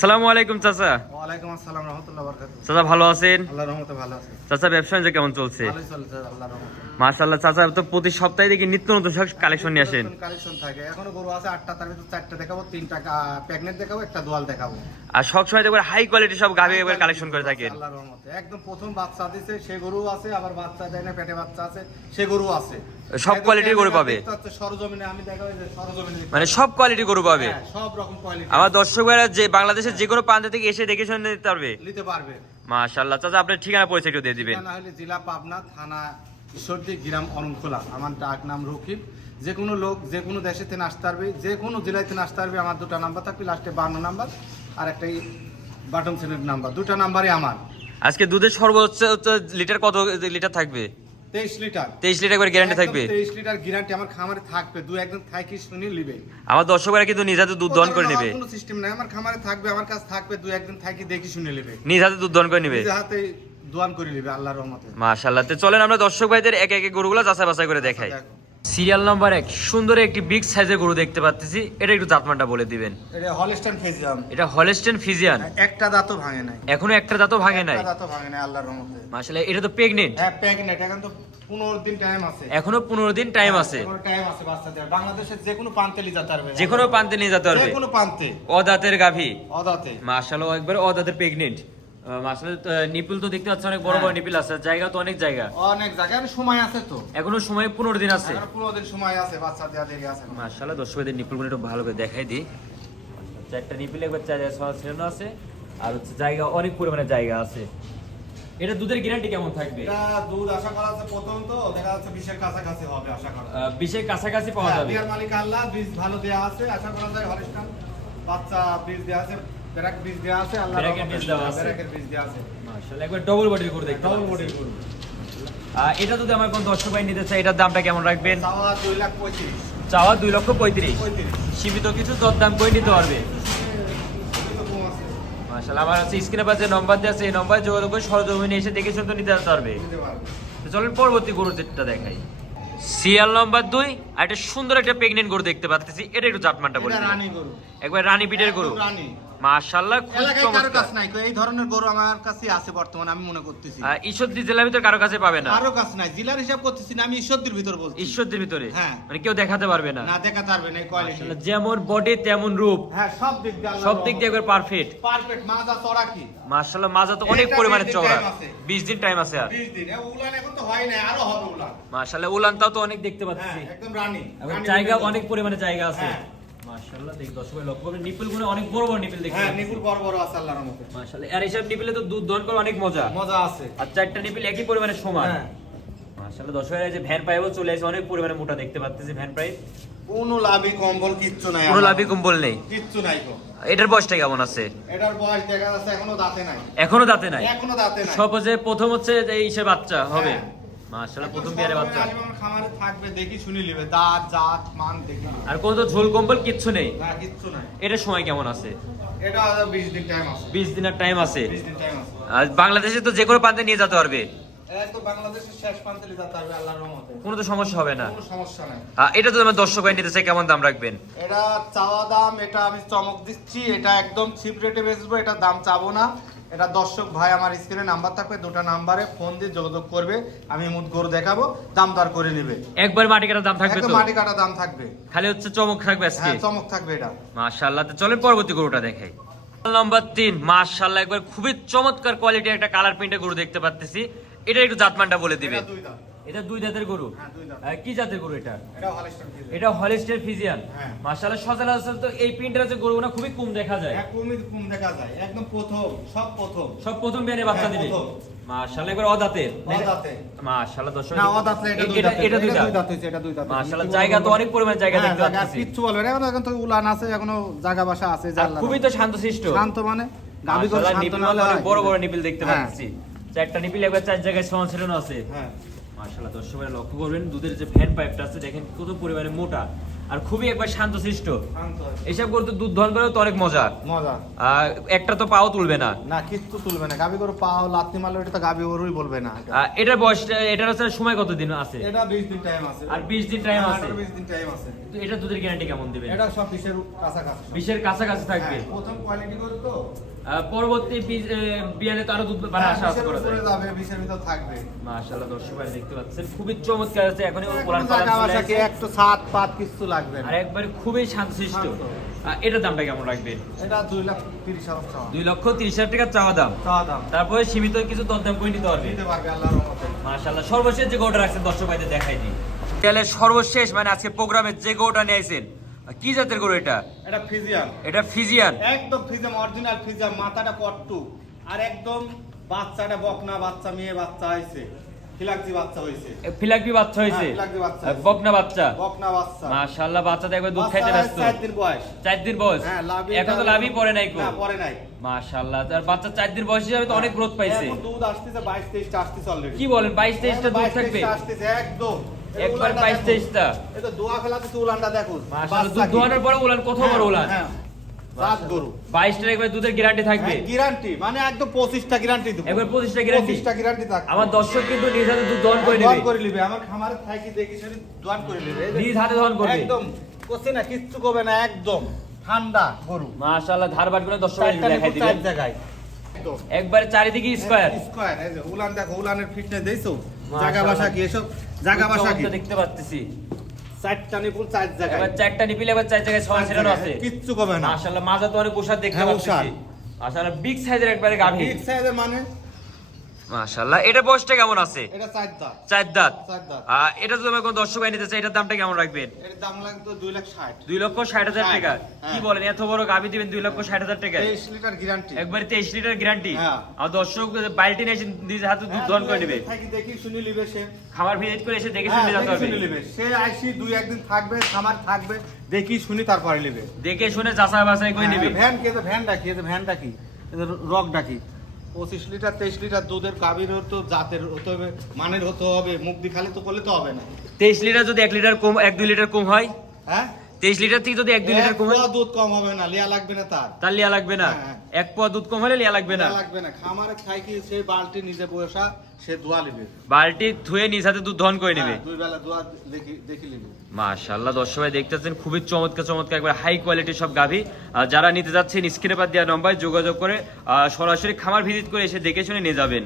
আসসালামু আলাইকুম চাচা। ওয়ালাইকুম আসসালাম রাহমাতুল্লাহি ওয়া বারাকাতুহু। চাচা ভালো আছেন? আল্লাহর রহমতে ভালো আছি। চাচা ব্যবসা বাণিজ্য কেমন চলছে? ভালোই চলছে আল্লাহর রহমতে। মাশাআল্লাহ, চাচা তো প্রতি সপ্তাহে দেখি নিত্য নতুন সব কালেকশন নিয়ে আসেন। কালেকশন থাকে। এখনো গরু আছে 8টা, তার ভিতর 4টা দেখাবো, 3টা প্রেগন্যান্ট দেখাবো, একটা দোয়াল দেখাবো। আর সব সময় দেখবেন হাই কোয়ালিটি সব গাভী একবার কালেকশন করে থাকেন। আল্লাহর রহমতে একদম প্রথম বাচ্চা দিছে সে গরু আছে, আবার বাচ্চা দেয় না পেটে বাচ্চা আছে সে গরু আছে। সব কোয়ালিটির গরু পাবে। সরজমিনে আমি দেখাবো যে সরজমিনে মানে সব কোয়ালিটি গরু পাবে। হ্যাঁ, সব রকম কোয়ালিটি। আমার দর্শকরা যে বাংলাদেশের যে কোনো প্রান্ত থেকে এসে দেখে শুনে নিতে পারবে। নিতে পারবে। মাশাআল্লাহ, চাচা আপনার ঠিকানা পরিচয় একটু দিয়ে দিবেন। ঠিকানা হলো জেলা পাবনা, থানা ঈশ্বরদী, গ্রাম অরণখোলা। আমার ডাক নাম রকিব। যে কোনো লোক যে কোনো দেশে থেকে আসতে পারবে, যে কোনো জেলায় থেকে আসতে পারবে। আমার 2টা নাম্বার থাকবে, লাস্টে 52 নাম্বার আর একটা বাটন সেলের নাম্বার, 2টা নাম্বারই আমার। আজকে দুধের সর্বোচ্চ লিটার কত লিটার থাকবে? 23 লিটার। 23 লিটার করে গ্যারান্টি থাকবে। 23 লিটার গ্যারান্টি আমার খামারে থাকবে। দু একদিন থাকি শুনি নিবে। আমার দর্শকরা কিন্তু নিজ হাতে দুধ দহন করে নেবে। কোনো সিস্টেম নাই, আমার খামারে থাকবে, আমার কাছে থাকবে, দু একদিন থাকি দেখি শুনে নেবে। নিজ হাতে দুধ দহন করে নেবে। নিজ হাতে দোয়ান করে নেবে আল্লাহর রহমতে। মাশাআল্লাহ, তো চলেন আমরা দর্শক ভাইদের এক এক গরুগুলো যাচাই বাছাই করে দেখাই। দেখো। সিরিয়াল নাম্বার 1 সুন্দর একটি বিগ সাইজের গরু দেখতে পাচ্ছি। এটা একটু জাতমানটা বলে দিবেন। এটা হলস্টাইন ফ্রিজিয়ান। এটা হলস্টেইন ফ্রিজিয়ান। একটা দাঁতও ভাঙে নাই। এখনো একটা দাঁতও ভাঙে নাই। একটা দাঁতও ভাঙে নাই আল্লাহর রহমতে। মাশাআল্লাহ, এটা তো প্রেগন্যান্ট। হ্যাঁ, প্রেগন্যান্ট। এখন তো 15 দিন টাইম আছে। এখনো 15 দিন টাইম আছে। টাইম আছে বাচ্চাদের। বাংলাদেশের যে কোনো প্রান্তে নিয়ে যেতে পারবে। যে কোনো প্রান্তে নিয়ে যেতে পারবে। যে কোনো প্রান্তে। অদাঁতের গাভী। অদাঁতে। মাশাআল্লাহ, একবার অদাঁতের প্রেগন্যান্ট। মাশাআল্লাহ, নিপল তো দেখতে পাচ্ছেন অনেক বড় বড় নিপল আছে। জায়গা তো অনেক জায়গা। অনেক জায়গা, আর সময় আছে তো। এখনো সময় 15 দিন আছে। আর 15 দিন সময় আছে, বাচ্চা দেয়া দেরি আছে। মাশাআল্লাহ, দর্শকদের নিপলগুলো একটু ভালো করে দেখাই দিই। চারটা নিপল একবার ছেড়ানো আছে। আর হচ্ছে জায়গা অনেক পরিমাণে জায়গা আছে। এটা দুধের গ্যারান্টি কেমন থাকবে? এটা দুধ আশা করা আছে প্রথম তো দেখা যাচ্ছে 20 এর কাছাকাছি হবে আশা করা। 20 এর কাছাকাছি পাওয়া যাবে। বিয়ার মালিক আল্লাহ, বীজ ভালো দেয়া আছে, আশা করা যায় হলস্টাইন বাচ্চা বীজ দেয়া আছে, ব্র্যাক বীজ দেয়া আছে, আল্লাহর ব্র্যাকের বীজ দেওয়া আছে। ব্র্যাকের বীজ দেয়া আছে। মাশাআল্লাহ, একবার ডবল বডির গরু দেখতে ডাবল পাচ্ছি। বডির গরু। এটা যদি আমার কোন দর্শক ভাই নিতে চায়, এটার দামটা কেমন রাখবেন? চাওয়া 2,35,000। চাওয়া 2,35,000। 35,000। সীমিত কিছু দরদাম করে নিতে পারবে। তো কম আছে। মাশাআল্লাহ, আমার আছে স্ক্রিনে পাশে নম্বর দেওয়া আছে, এই নম্বরে যোগাযোগ করে সরজমিনে এসে দেখে শুনে নিতে পারবে। দিতে পারবে। তো চলেন পরবর্তী গরু যেটা দেখাই। সিরিয়াল নাম্বার 2 আর একটা সুন্দর একটা প্রেগন্যান্ট গরু দেখতে পাচ্ছি। এটা একটু জাতমানটা বলে এটা দিন। রানী গরু। একবার রানী পিটের গরু। একদম রানী। মাশাআল্লাহ, খুব এলাকায় কারো চমৎকার। কাছে নাই, এই ধরনের গরু আমার কাছে আছে বর্তমানে, আমি মনে করতেছি। ঈশ্বরদী জেলার ভিতর কারো কাছে পাবে না। কারো কাছে নাই, জেলার হিসাব করতেছি না, আমি ঈশ্বরদীর ভিতর বলছি। ঈশ্বরদীর ভিতরে। হ্যাঁ। মানে কেউ দেখাতে পারবে না। না দেখাতে পারবে না এই কোয়ালিটি। মাশাআল্লাহ, যেমন বডি তেমন রূপ। হ্যাঁ, সব দিক দিয়ে সব দিক দিয়ে একবার পারফেক্ট। পারফেক্ট। মাজা চড়া কি? মাশাআল্লাহ, মাজা তো অনেক এটা পরিমাণে 20 দিন চওড়া। time আছে। 20 দিন টাইম আছে আর। 20 দিন। উলান এখন তো হয় না, আরো হবে উলান। মাশাআল্লাহ, উলানটাও তো অনেক দেখতে পাচ্ছি। হ্যাঁ, একদম রানী। এবং রানী জায়গা নিপুল। অনেক পরিমাণে জায়গা আছে। হ্যাঁ। মাশাআল্লাহ, দেখি দর্শকরা লক্ষ্য করবেন নিপলগুলো অনেক বড় বড় নিপল দেখতে হ্যাঁ, পাচ্ছি। নিপুল বড় বড় আছে আল্লাহর রহমতে। মাশাআল্লাহ, আর এইসব নিপলে তো দুধ দহন করে অনেক মজা। মজা আছে। আর চারটা নিপল একই পরিমাণে সমান। হ্যাঁ। মাশাআল্লাহ, দর্শকরা এই যে ভ্যান পাইপও চলে আসে, অনেক পরিমাণে মোটা দেখতে পাচ্ছি ভ্যান পাইপ। কোনো লাভি কম্বল কিচ্ছু নাই। পুরো লাভি কম্বল নেই। কিচ্ছু নাই গো। এটার বয়সটা কেমন আছে? এটার বয়স দেখা যাচ্ছে এখনো দাঁতে নাই। এখনো দাঁতে নাই। এখনো দাঁতে নাই। সব যে প্রথম হচ্ছে যে ইসে বাচ্চা হবে। হ্যাঁ। মাশাআল্লাহ, প্রথম বিয়ারে বাচ্চা। আমার খামারে থাকবে, দেখি শুনি লিবে, দাঁত জাত মান দেখি লিবে। আর কোনো তো ঝোল কম্বল কিচ্ছু নেই। না, কিচ্ছু নাই। এটার সময় কেমন আছে? এটা 20 দিন টাইম আছে। 20 দিনের টাইম আছে। 20 দিন টাইম আছে। আর বাংলাদেশে তো যে কোনো প্রান্তে নিয়ে যেতে পারবে। এটা তো বাংলাদেশের শেষ প্রান্তে যেতে পারবে আল্লাহর রহমতে। কোনো তো সমস্যা হবে না। কোনো সমস্যা নাই। এটা তো আমার দর্শক ভাই নিতে চাই, কেমন দাম রাখবেন? এটা চাওয়া দাম, এটা আমি চমক দিচ্ছি, এটা একদম চিপ রেটে বেচবো, এটা দাম চাবো না। এটা দর্শক ভাই আমার স্ক্রিনে নাম্বার থাকবে, 2টা নাম্বারে ফোন দিয়ে যোগাযোগ করবে, আমি মুদ গরু দেখাবো, দাম দর করে নেবে। একবার মাটি কাটা দাম থাকবে একদম তো? মাটি কাটা দাম থাকবে। খালি হচ্ছে চমক থাকবে আজকে। হ্যাঁ, চমক থাকবে এটা। মাশাআল্লাহ, তো চলেন পরবর্তী গরুটা দেখাই। নাম্বার 3 মাশাআল্লাহ, একবার খুবই চমৎকার কোয়ালিটির একটা কালার প্রিন্টের গরু দেখতে পাচ্ছি। এটা একটু জাতমানটা বলে দিবেন। এটা 2 দাঁত। এটা 2 দাঁতের গরু। হ্যাঁ, 2 দাঁত। কি জাতের গরু এটা? এটা হলস্টাইন ফ্রিজিয়ান। এটা হলস্টেইন ফ্রিজিয়ান। হ্যাঁ। মাশাআল্লাহ সচরাচর তো এই প্রিন্টার যে গরুগুলো খুবই কম দেখা যায়। একদমই কম দেখা যায়, একদম প্রথম, সব প্রথম বিয়ানে বাচ্চা হ্যাঁ, দিবে। প্রথম। মাশাআল্লাহ এবার অদাঁতের। অদাঁতে। মাশাআল্লাহ দর্শক। না অদাঁত না, এটা দুই দাঁত। এটা দুই দাঁত। এটা দুই দাঁত। মাশাআল্লাহ জায়গা তো অনেক পরিমাণ জায়গা হ্যাঁ, দেখতে জায়গা আর পাচ্ছি। কিচ্ছু বলবে না, এখন তো উলান আছে, এখনো জায়গা বাসা আছে, আর জানলা খুবই তো শান্তশিষ্ট। শান্ত মানে গাবি গরু মাশাআল্লাহ শান্ত নিপিল না হলে হলে অনেক বড় বড় নিপিল দেখতে হ্যাঁ। পাচ্ছি। চারটা নিপিল একবার চার জায়গায় সমান ছিলানো আছে। হ্যাঁ মাশাআল্লাহ দর্শকরা লক্ষ্য করবেন দুধের যে ফ্যান পাইপটা আছে দেখেন কত পরিমাণে মোটা আর খুবই একবার শান্তশিষ্ট। শান্ত আছে। এসব করতে দুধ দহন করেও তো অনেক মজা। মজা আর একটা তো পাও তুলবে না। না, কিচ্ছু তুলবে না, গাবি গরু পাও লাত্তি মারলে এটা তো গাবি গরুই বলবে না। এটার বয়স এটার হচ্ছে সময় কত দিন আছে? এটা 20 দিন টাইম আছে। আর 20 দিন টাইম হ্যাঁ, আছে। 20 দিন টাইম আছে। তো এটা দুধের গ্যারান্টি কেমন দিবেন? এটা সব 20 এর কাছাকাছি। 20 এর কাছাকাছি থাকবে। হ্যাঁ, প্রথম কোয়ালিটি গরু তো। পরবর্তী বিয়ানে তো আরো দুধ মানে আশা হ্যাঁ, 20 এর করা যায়। উপরে যাবে, 20 এর ভিতর থাকবে। মাশাআল্লাহ দর্শক ভাই দেখতে পাচ্ছেন খুবই চমৎকার আছে। এখনই ওলান জায়গা পালান চলে বাসা কি আসছে। একটু সাত পাত কিচ্ছু লাগবে না। আর একবারে খুবই শান্তশিষ্ট। শান্ত। এটার দামটা কেমন রাখবেন? এটা 2,30,000 চাওয়া। 2,30,000 টাকা চাওয়া দাম। চাওয়া দাম। তারপরে সীমিত কিছু দরদাম করে নিতে পারবে। দিতে পারবে আল্লাহর রহমতে। মাশাআল্লাহ সর্বশেষ যে গরুটা রাখছেন দর্শক ভাইদের দেখাই দিই। তাহলে সর্বশেষ মানে আজকে প্রোগ্রামে যে গরুটা নিয়ে আইছেন কি জাতের গরু এটা? এটা ফিজিয়ান। এটা ফিজিয়ান। একদম ফিজিয়াম, অরিজিনাল ফিজিয়াম, মাথাটা কট্টু আর একদম বাচ্চাটা বকনা বাচ্চা, মেয়ে বাচ্চা হইছে, ফিলাকজি বাচ্চা হইছে। ফিলাকবি বাচ্চা হয়েছে। হ্যাঁ, ফিলাকজি বাচ্চা হইছে। বকনা বাচ্চা। বকনা বাচ্চা। মাশাআল্লাহ বাচ্চা দেখবে দুধ খাইতে ব্যস্ত। 4 দিন বয়স। 4 দিন বয়স। হ্যাঁ, লাভই এখন তো লাভই পড়ে নাই কো। না, পরে নাই। মাশাআল্লাহ তার বাচ্চা 4 দিন বয়স হিসাবে তো অনেক গ্রোথ পাইছে। এখন দুধ আসতেছে 22-23টা আসতেছে অলরেডি। কি বলেন 22-23 টা দুধ থাকবে? আসতেছে একদম। একবার 22-23 টা। এটা দোয়া খেলাতে উলানটা দেখো। মাশাআল্লাহ দুধ দোয়ানোর পরে উলান কত বড় উলান? হ্যাঁ, রাত গরু। 22 টার একবার দুধের গ্যারান্টি থাকবে। গ্যারান্টি মানে একদম 25টা গ্যারান্টি দেব। একবার 25টা গ্যারান্টি। 25টা গ্যারান্টি থাকবে। আমার দর্শক কিন্তু নিজ হাতে দুধ দহন করে দোয়ান নেবে। করে নিবে, আমার খামারে থাকি দেখি শুনি দোয়ান করে নিবে। এই যে নিজ হাতে দহন করবে। একদম কোসে না, কিচ্ছু করবে না, একদম ঠান্ডা গরু। মাশাআল্লাহ ধারবাট গুলো দর্শক চারটা দেখাই নিপুণ দিবেন। চার জায়গায় একদম একবার চারিদিকে স্কয়ার। স্কয়ার। এই যে উলান দেখো, উলানের ফিটনেস দেইছো, জায়গা বাসা কি এসব জায়গা বাসা কি দেখতে পাচ্ছি। চারটা নিপুণ চার জায়গায়। এবার চারটা নিপিল এবার চার জায়গায় সমান ছিলানো আছে। কিচ্ছু করবে না। মাশাআল্লাহ মাজা তো অনেক ওষার দেখতে হ্যাঁ, পাচ্ছি। ওষার। মাশাআল্লাহ বিগ সাইজের একবারে গাভী। বিগ সাইজের মানে মাশাআল্লাহ এটা বয়সটা কেমন আছে? এটা চার দাঁত। 4 দাঁত। চার দাঁত। এটা তো তোমার কোন দর্শক ভাই নিতে চাই এটার দামটা কেমন রাখবেন? এর দাম লাগতো 2,60,000। 2,60,000 টাকা। হ্যাঁ। কি বলেন এত বড় গাভী দিবেন 2,60,000 টাকা? 23 লিটার গ্যারান্টি। একবারে 23 লিটার গ্যারান্টি। হ্যাঁ। আর দর্শক বালতি নিয়ে এসে নিজ হাতে দুধ দহন করে নেবে। থাকি দেখি শুনি লিবে সে। খাবার ভিজিট করে এসে দেখে হ্যাঁ, শুনে যেতে দেখি পারবে। শুনি লিবে। সে আইসি 2-1 দিন থাকবে, খামার থাকবে, দেখি শুনি তারপরে লিবে। দেখে শুনে যাচাই বাছাই করে নেবে। ভ্যান কে তো ভ্যান ডাকি, ভ্যান ডাকি, রক ডাকি। 25 লিটার 23 লিটার দুধের গাভীর হতো, জাতের হতে হবে, মানের হতে হবে, মুখ দি খালি তো করলে তো হবে না। 23 লিটার যদি 1 লিটার কম 1-2 লিটার কম হয়, হ্যাঁ 23 লিটার থেকে যদি 1-2 লিটার কম হয় এক পোয়া দুধ কম হবে না, লিয়া লাগবে না তার। তার লিয়া লাগবে না। হ্যাঁ। 1 পোয়া দুধ কম হলে লিয়া লাগবে না। লিয়া লাগবে না। খামারে খাই সে বালতি নিজে বসা, সে দোয়া লিবে। বালতি ধুয়ে নিজ হাতে দুধ দহন করে নেবে। হ্যাঁ, দুই বেলা দোয়া দেখি লিবে। মাশাআল্লাহ দর্শক ভাই দেখতেছেন খুবই চমৎকার চমৎকার একবার হাই কোয়ালিটির সব গাভী। যারা নিতে যাচ্ছেন স্ক্রিনে পর দেওয়া নম্বরে যোগাযোগ করে সরাসরি খামার ভিজিট করে এসে দেখে শুনে নিয়ে যাবেন।